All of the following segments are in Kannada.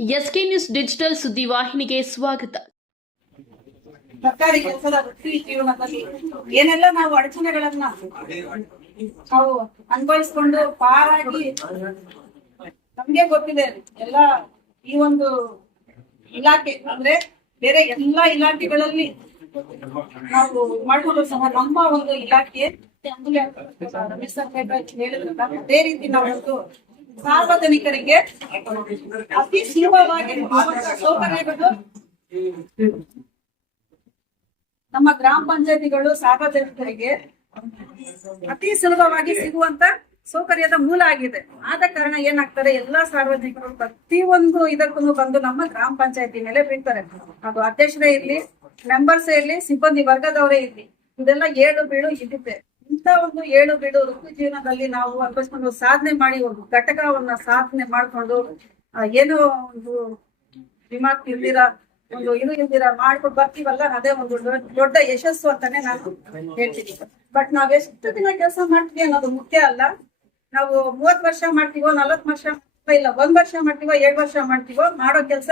ಎಸ್ಕೆ ನ್ಯೂಸ್ ಡಿಜಿಟಲ್ ಸುದ್ದಿವಾಹಿನಿಗೆ ಸ್ವಾಗತ. ಸರ್ಕಾರಿ ಕೆಲಸದ ವೃತ್ತಿ ಜೀವನದಲ್ಲಿ ಏನೆಲ್ಲ ನಾವು ಅಡಚಣೆಗಳನ್ನ ನಾವು ಅನುಭವಿಸ್ಕೊಂಡು ಪಾರಾಗಿ ನಮ್ಗೆ ಗೊತ್ತಿದೆ ಎಲ್ಲ ಈ ಒಂದು ಇಲಾಖೆ ಅಂದ್ರೆ ಬೇರೆ ಎಲ್ಲಾ ಇಲಾಖೆಗಳಲ್ಲಿ ನಾವು ಮಾಡ್ಕೊಂಡು ಸಹ. ನಮ್ಮ ಒಂದು ಇಲಾಖೆ ಅದೇ ರೀತಿ ನಾವೊಂದು ಸಾರ್ವಜನಿಕರಿಗೆ ಅತಿ ಸುಲಭವಾಗಿ ಸೌಕರ್ಯಗಳು. ನಮ್ಮ ಗ್ರಾಮ ಪಂಚಾಯತಿಗಳು ಸಾರ್ವಜನಿಕರಿಗೆ ಅತಿ ಸುಲಭವಾಗಿ ಸಿಗುವಂತ ಸೌಕರ್ಯದ ಮೂಲ ಆಗಿದೆ. ಆದ ಕಾರಣ ಏನಾಗ್ತಾರೆ ಎಲ್ಲಾ ಸಾರ್ವಜನಿಕರು ಪ್ರತಿಯೊಂದು ಇದಕ್ಕೂ ಬಂದು ನಮ್ಮ ಗ್ರಾಮ ಪಂಚಾಯತಿ ಮೇಲೆ ಬೀಳ್ತಾರೆ. ಅದು ಅಧ್ಯಕ್ಷರೇ ಇರ್ಲಿ ಮೆಂಬರ್ಸೇ ಇರ್ಲಿ, ಸಿಬ್ಬಂದಿ ವರ್ಗದವರೇ ಇರ್ಲಿ, ಇದೆಲ್ಲ ಏಳು ಬೀಳು ಇರುತ್ತೆ ಇಂಥ ಒಂದು ಏಳು ಬಿಡು ವೃತ್ತಿ ಜೀವನದಲ್ಲಿ ನಾವು ಅನ್ಭವಿಸ್ಕೊಂಡು ಸಾಧನೆ ಮಾಡಿ ಒಂದು ಘಟಕವನ್ನ ಸಾಧನೆ ಮಾಡ್ಕೊಂಡು ಏನೋ ಒಂದು ರಿಮಾರ್ಕ್ ಇಲ್ದಿರ, ಒಂದು ಇದು ಇಲ್ದಿರ ಮಾಡ್ಕೊಂಡು ಬರ್ತೀವಲ್ಲ, ಅದೇ ಒಂದು ದೊಡ್ಡ ಯಶಸ್ಸು ಅಂತಾನೆ ನಾನು ಹೇಳ್ತೀನಿ. ಬಟ್ ನಾವ್ ಎಷ್ಟು ದಿನ ಕೆಲಸ ಮಾಡ್ತೀವಿ ಅನ್ನೋದು ಮುಖ್ಯ ಅಲ್ಲ. ನಾವು ಮೂವತ್ ವರ್ಷ ಮಾಡ್ತೀವೋ ನಲವತ್ ವರ್ಷ ಇಲ್ಲ, ಒಂದ್ ವರ್ಷ ಮಾಡ್ತೀವೋ, ಎರಡ್ ವರ್ಷ ಮಾಡ್ತೀವೋ, ಮಾಡೋ ಕೆಲಸ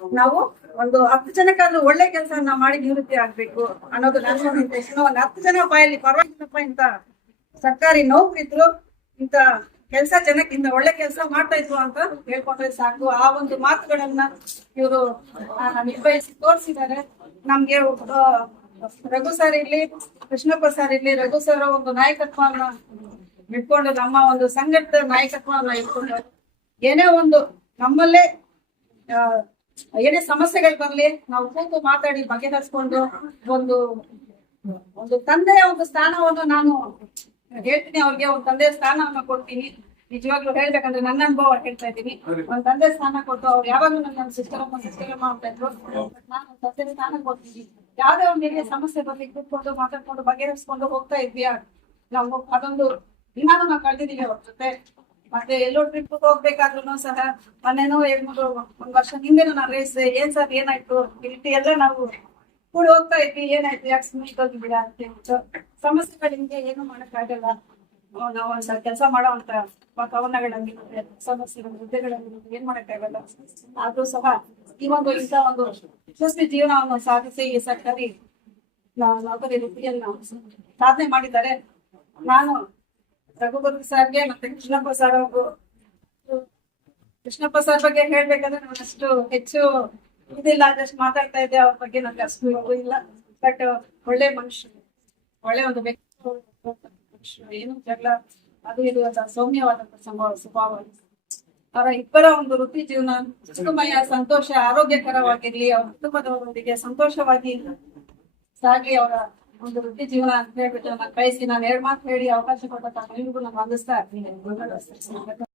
ನಾವು ಒಂದು ಹತ್ತು ಜನಕ್ಕಾದ್ರೂ ಒಳ್ಳೆ ಕೆಲಸ ಮಾಡಿ ನಿವೃತ್ತಿ ಆಗ್ಬೇಕು ಅನ್ನೋದು ನನ್ನ ಒಂದು ಹತ್ತು ಜನ ಬಾಯಲ್ಲಿ ಪರವಾಗಿಲ್ಲಪ್ಪ ಇಂತ ಸರ್ಕಾರಿ ನೌಕರಿದ್ರು ಇಂತ ಕೆಲಸ ಜನಕ್ಕೆ ಇಂತ ಒಳ್ಳೆ ಕೆಲಸ ಮಾಡ್ತಾ ಇದ್ರು ಅಂತ ಹೇಳ್ಕೊಂಡ್ರೆ ಸಾಕು. ಆ ಒಂದು ಮಾತುಗಳನ್ನ ಇವರು ನಿರ್ವಹಿಸಿ ತೋರಿಸಿದ್ದಾರೆ. ನಮ್ಗೆ ರಘು ಸರ್ ಇರ್ಲಿ ಕೃಷ್ಣಪ್ಪ ಸರ್ ಇರ್ಲಿ ರಘು ಸರ್ ಒಂದು ನಾಯಕತ್ವವನ್ನ ಇಟ್ಕೊಂಡು ನಮ್ಮ ಒಂದು ಸಂಘಟದ ನಾಯಕತ್ವವನ್ನ ಇಟ್ಕೊಂಡು ಏನೇ ಒಂದು ನಮ್ಮಲ್ಲೇ ಆ, ಏನೇ ಸಮಸ್ಯೆಗಳು ಬರ್ಲಿ ನಾವು ಕೂತು ಮಾತಾಡಿ ಬಗೆಹರಿಸ್ಕೊಂಡು ಒಂದು ಒಂದು ತಂದೆಯ ಒಂದು ಸ್ಥಾನವನ್ನು ನಾನು ಹೇಳ್ತೀನಿ ಅವ್ರಿಗೆ ಒಂದು ತಂದೆಯ ಸ್ಥಾನವನ್ನ ಕೊಡ್ತೀನಿ. ನಿಜವಾಗ್ಲೂ ಹೇಳ್ಬೇಕಂದ್ರೆ ನನ್ನ ಅನುಭವ ಹೇಳ್ತಾ ಇದ್ದೀನಿ. ಒಂದ್ ತಂದೆ ಸ್ಥಾನ ಕೊಟ್ಟು ಅವ್ರು ಯಾವಾಗ್ಲೂ ನನ್ನ ಸಿಸ್ಟರ್ ಅಮ್ಮ ಸಿಸ್ಟರ್ ಅಮ್ಮ ಅಂತ ಇದ್ರು. ನಾನು ತಂದೆ ಸ್ಥಾನ ಕೊಡ್ತೀನಿ. ಯಾವ್ದೇ ಒಂದು ಏನೇ ಸಮಸ್ಯೆ ಬರ್ಲಿ ಕೂತ್ಕೊಂಡು ಮಾತಾಡ್ಕೊಂಡು ಬಗೆಹರಿಸ್ಕೊಂಡು ಹೋಗ್ತಾ ಇದ್ವಿ ನಾವು ಅದೊಂದು ದಿನಾನು ನಾವು ಕಳೆದಿದ್ದೀವಿ ಅವ್ರ ಜೊತೆ. ಮತ್ತೆ ಎಲ್ಲೋ ಟ್ರಿಪ್ ಹೋಗ್ಬೇಕಾದ್ರೂ ಸಹ ಮನೆನೂ ಎರಡ್ ಮೂರು ಒಂದ್ ವರ್ಷ ಹಿಂದೆ ನಾನು ರೇಸ್ ಏನ್ ಸರ್, ಏನಾಯ್ತು? ಇಲ್ಲಿ ಎಲ್ಲ ನಾವು ಕೂಡ ಹೋಗ್ತಾ ಇದ್ವಿ. ಏನಾಯ್ತು? ಯಾಕೆ ಸುಮ್ಮನೆ ಬಿಡ ಅಂತ ಹೇಳ್ಬಿಟ್ಟು ಸಮಸ್ಯೆಗಳು ನಿಮ್ಗೆ ಏನು ಮಾಡಕ್ಕಾಗಲ್ಲ ಆಗಲ್ಲ ನಾವು ಒಂದ್ ಕೆಲಸ ಮಾಡೋವಂತ ಕವನಗಳಲ್ಲಿ ಸಮಸ್ಯೆಗಳು, ಹುದ್ದೆಗಳಲ್ಲಿ ಏನ್ ಮಾಡಕ್ಕಾಗಲ್ಲ ಆದ್ರೂ ಸಹ ಈ ಒಂದು ಇಂತ ಒಂದು ಯಶಸ್ವಿ ಜೀವನವನ್ನು ಸಾಧಿಸಿ ಈ ಸರ್ಕಾರಿ ನೌಕರಿ ವೃತ್ತಿಯನ್ನ ಸಾಧನೆ ಮಾಡಿದ್ದಾರೆ. ನಾನು ರಘುಪತಿ ಸಾರ್ಗೆ ಮತ್ತೆ ಕೃಷ್ಣಪ್ಪ ಸರ್ ಅವರು ಕೃಷ್ಣಪ್ಪ ಸರ್ ಬಗ್ಗೆ ಹೇಳ್ಬೇಕಂದ್ರೆ ನಾನು ಅಷ್ಟು ಹೆಚ್ಚು ಇದಿಲ್ಲ ಅದಷ್ಟು ಮಾತಾಡ್ತಾ ಇದ್ದೆ, ಅವ್ರ ಬಗ್ಗೆ ನನಗೆ ಅಷ್ಟು ಇಲ್ಲ. ಬಟ್ ಒಳ್ಳೆ ಮನುಷ್ಯ, ಒಳ್ಳೆ ಒಂದು ವ್ಯಕ್ತಿ ಏನು ಜಗಳ, ಅದು ಇದು ಅಂತ ಸೌಮ್ಯವಾದಂತ ಸಂಭವ, ಸ್ವಭಾವ. ಅವರ ಇಬ್ಬರ ಒಂದು ವೃತ್ತಿ ಜೀವನ ಸುಖಮಯ ಸಂತೋಷ, ಆರೋಗ್ಯಕರವಾಗಿರ್ಲಿ, ಅವ್ರ ಕುಟುಂಬದವರೊಂದಿಗೆ ಸಂತೋಷವಾಗಿ ಸಾಗಿ ಅವರ ಒಂದು ವೃತ್ತಿ ಜೀವನ ಅಂತ ಹೇಳ್ಬಿಟ್ಟು ನನ್ನ ಕಳಿಸಿ ನಾನು ಎರಡು ಮಾತು ಹೇಳಿ ಅವಕಾಶ ಕೊಟ್ಟಂತ ನಿಮಗೂ ನಾನು ವಂದಿಸ್ತಾ ಇರ್ತೀನಿ